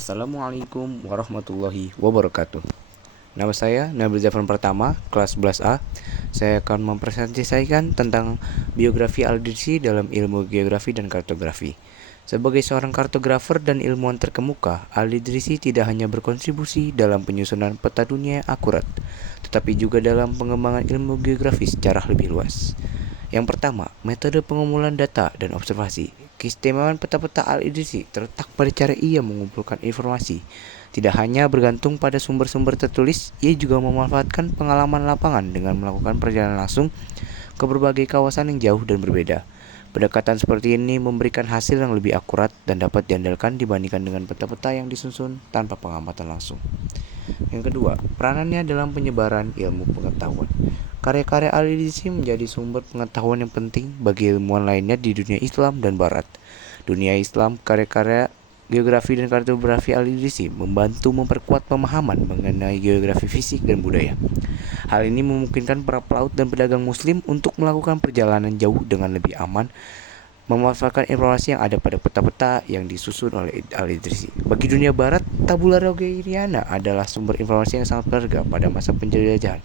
Assalamualaikum warahmatullahi wabarakatuh. Nama saya Nabil Zafran Pertama, kelas 11A. Saya akan mempresentasikan tentang biografi Al-Idrisi dalam ilmu geografi dan kartografi. Sebagai seorang kartografer dan ilmuwan terkemuka, Al-Idrisi tidak hanya berkontribusi dalam penyusunan peta dunia yang akurat, tetapi juga dalam pengembangan ilmu geografi secara lebih luas. Yang pertama, metode pengumpulan data dan observasi. Keistimewaan peta-peta Al-Idrisi terletak pada cara ia mengumpulkan informasi. Tidak hanya bergantung pada sumber-sumber tertulis, ia juga memanfaatkan pengalaman lapangan dengan melakukan perjalanan langsung ke berbagai kawasan yang jauh dan berbeda. Pendekatan seperti ini memberikan hasil yang lebih akurat dan dapat diandalkan dibandingkan dengan peta-peta yang disusun tanpa pengamatan langsung. Yang kedua, peranannya dalam penyebaran ilmu pengetahuan. Karya-karya Al-Idrisi menjadi sumber pengetahuan yang penting bagi ilmuwan lainnya di dunia Islam dan Barat. Dunia Islam, karya-karya geografi dan kartografi Al-Idrisi membantu memperkuat pemahaman mengenai geografi fisik dan budaya. Hal ini memungkinkan para pelaut dan pedagang muslim untuk melakukan perjalanan jauh dengan lebih aman, memanfaatkan informasi yang ada pada peta-peta yang disusun oleh Al-Idrisi. Bagi dunia Barat, tabula rogeriana adalah sumber informasi yang sangat berharga pada masa penjajahan.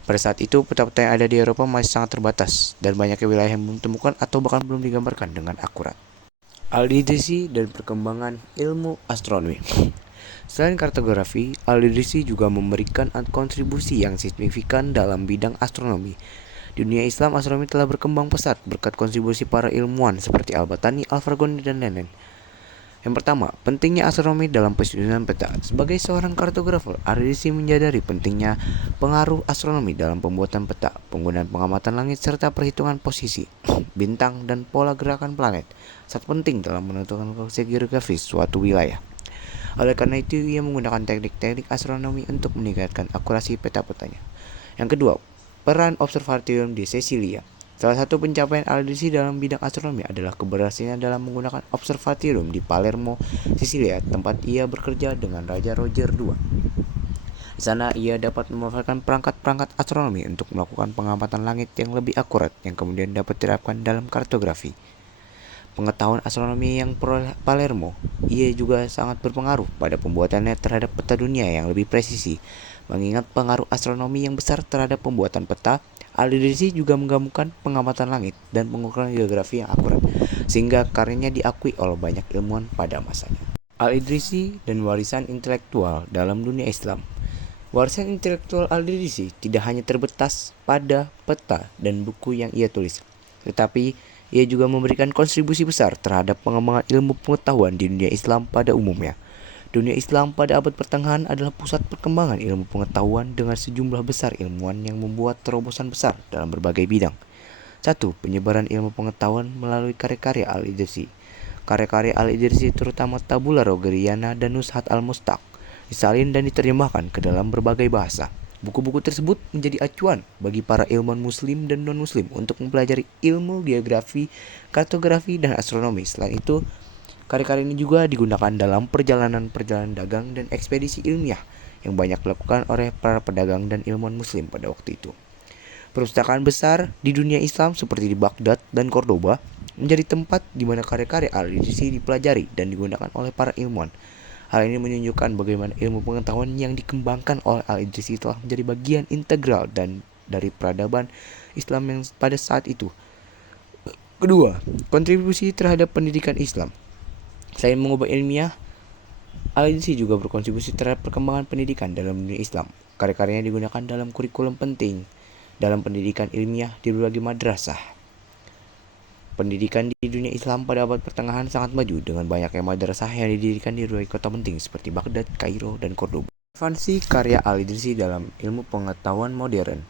Pada saat itu, peta-peta yang ada di Eropa masih sangat terbatas, dan banyaknya wilayah yang belum ditemukan atau bahkan belum digambarkan dengan akurat. Al-Idrisi dan perkembangan ilmu astronomi. Selain kartografi, Al-Idrisi juga memberikan kontribusi yang signifikan dalam bidang astronomi. Di dunia Islam, astronomi telah berkembang pesat berkat kontribusi para ilmuwan seperti Al-Batani, Al-Farghani, dan lain-lain. Yang pertama, pentingnya astronomi dalam penyusunan peta. Sebagai seorang kartografer, Al-Idrisi menyadari pentingnya pengaruh astronomi dalam pembuatan peta. Penggunaan pengamatan langit serta perhitungan posisi, bintang, dan pola gerakan planet sangat penting dalam menentukan lokasi geografis suatu wilayah. Oleh karena itu, ia menggunakan teknik-teknik astronomi untuk meningkatkan akurasi peta-petanya. Yang kedua, peran observatorium di Sisilia. Salah satu pencapaian Al-Idrisi dalam bidang astronomi adalah keberhasilan dalam menggunakan observatorium di Palermo, Sisilia, tempat ia bekerja dengan Raja Roger II. Di sana ia dapat memanfaatkan perangkat-perangkat astronomi untuk melakukan pengamatan langit yang lebih akurat yang kemudian dapat diterapkan dalam kartografi. Pengetahuan astronomi yang Palermo, ia juga sangat berpengaruh pada pembuatannya terhadap peta dunia yang lebih presisi. Mengingat pengaruh astronomi yang besar terhadap pembuatan peta, Al-Idrisi juga menggabungkan pengamatan langit dan pengukuran geografi yang akurat, sehingga karyanya diakui oleh banyak ilmuwan pada masanya. Al-Idrisi dan warisan intelektual dalam dunia Islam. Warisan intelektual Al-Idrisi tidak hanya terbatas pada peta dan buku yang ia tulis, tetapi ia juga memberikan kontribusi besar terhadap pengembangan ilmu pengetahuan di dunia Islam pada umumnya. Dunia Islam pada abad pertengahan adalah pusat perkembangan ilmu pengetahuan dengan sejumlah besar ilmuwan yang membuat terobosan besar dalam berbagai bidang. 1. Penyebaran ilmu pengetahuan melalui karya-karya Al-Idrisi. Karya-karya Al-Idrisi terutama Tabula Rogeriana dan Nuzhat al-Mustaq disalin dan diterjemahkan ke dalam berbagai bahasa. Buku-buku tersebut menjadi acuan bagi para ilmuwan muslim dan non-muslim untuk mempelajari ilmu geografi, kartografi, dan astronomi. Selain itu, karya-karya ini juga digunakan dalam perjalanan-perjalanan dagang dan ekspedisi ilmiah yang banyak dilakukan oleh para pedagang dan ilmuwan muslim pada waktu itu. Perpustakaan besar di dunia Islam seperti di Baghdad dan Cordoba menjadi tempat di mana karya-karya Al-Idrisi dipelajari dan digunakan oleh para ilmuwan. Hal ini menunjukkan bagaimana ilmu pengetahuan yang dikembangkan oleh Al-Idrisi telah menjadi bagian integral dan dari peradaban Islam yang pada saat itu. Kedua, kontribusi terhadap pendidikan Islam. Selain mengubah ilmiah, Al-Idrisi juga berkontribusi terhadap perkembangan pendidikan dalam dunia Islam. Karya-karyanya digunakan dalam kurikulum penting dalam pendidikan ilmiah di berbagai madrasah. Pendidikan di dunia Islam pada abad pertengahan sangat maju dengan banyaknya madrasah yang didirikan di berbagai kota penting seperti Baghdad, Kairo, dan Cordoba. Relevansi karya Al-Idrisi dalam ilmu pengetahuan modern.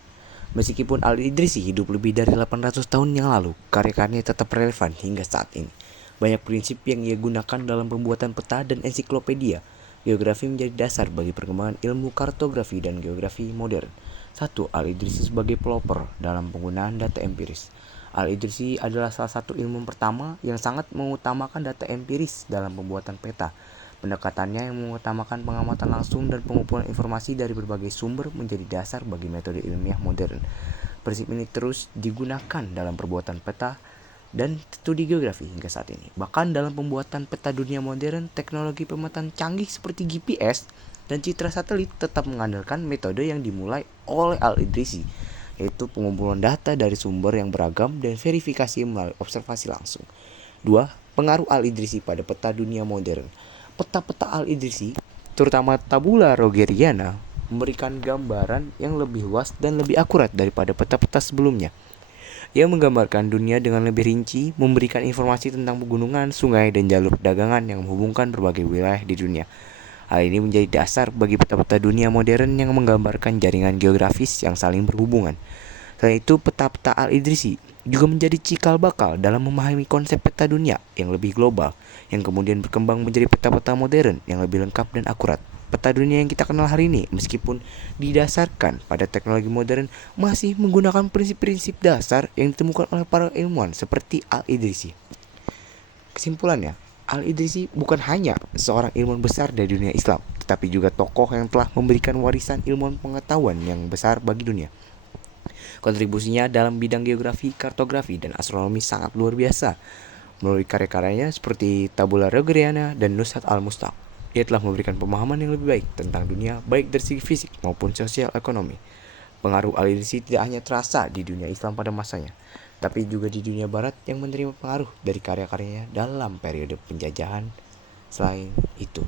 Meskipun Al-Idrisi hidup lebih dari 800 tahun yang lalu, karya-karyanya tetap relevan hingga saat ini. Banyak prinsip yang ia gunakan dalam pembuatan peta dan ensiklopedia geografi menjadi dasar bagi perkembangan ilmu kartografi dan geografi modern. 1. Al-Idrisi sebagai pelopor dalam penggunaan data empiris. Al-Idrisi adalah salah satu ilmu pertama yang sangat mengutamakan data empiris dalam pembuatan peta. Pendekatannya yang mengutamakan pengamatan langsung dan pengumpulan informasi dari berbagai sumber menjadi dasar bagi metode ilmiah modern. Prinsip ini terus digunakan dalam pembuatan peta dan studi geografi hingga saat ini. Bahkan dalam pembuatan peta dunia modern, teknologi pemetaan canggih seperti GPS dan citra satelit tetap mengandalkan metode yang dimulai oleh Al-Idrisi, yaitu pengumpulan data dari sumber yang beragam dan verifikasi melalui observasi langsung. 2. Pengaruh Al-Idrisi pada peta dunia modern. Peta-peta Al-Idrisi, terutama tabula rogeriana, memberikan gambaran yang lebih luas dan lebih akurat daripada peta-peta sebelumnya. Ia menggambarkan dunia dengan lebih rinci, memberikan informasi tentang pegunungan, sungai, dan jalur perdagangan yang menghubungkan berbagai wilayah di dunia. Hal ini menjadi dasar bagi peta-peta dunia modern yang menggambarkan jaringan geografis yang saling berhubungan. Selain itu, peta-peta Al-Idrisi juga menjadi cikal bakal dalam memahami konsep peta dunia yang lebih global, yang kemudian berkembang menjadi peta-peta modern yang lebih lengkap dan akurat. Peta dunia yang kita kenal hari ini, meskipun didasarkan pada teknologi modern, masih menggunakan prinsip-prinsip dasar yang ditemukan oleh para ilmuwan seperti Al-Idrisi. Kesimpulannya, Al-Idrisi bukan hanya seorang ilmuwan besar dari dunia Islam, tetapi juga tokoh yang telah memberikan warisan ilmuwan pengetahuan yang besar bagi dunia. Kontribusinya dalam bidang geografi, kartografi, dan astronomi sangat luar biasa. Melalui karya-karyanya seperti Tabula Rogeriana dan Nushat al-Mustaq, ia telah memberikan pemahaman yang lebih baik tentang dunia, baik dari segi fisik maupun sosial ekonomi. Pengaruh Al-Idrisi tidak hanya terasa di dunia Islam pada masanya, tapi juga di dunia Barat yang menerima pengaruh dari karya-karyanya dalam periode penjajahan. Selain itu,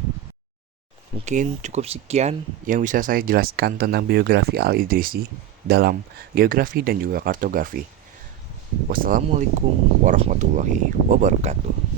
mungkin cukup sekian yang bisa saya jelaskan tentang biografi Al-Idrisi dalam geografi dan juga kartografi. Wassalamualaikum warahmatullahi wabarakatuh.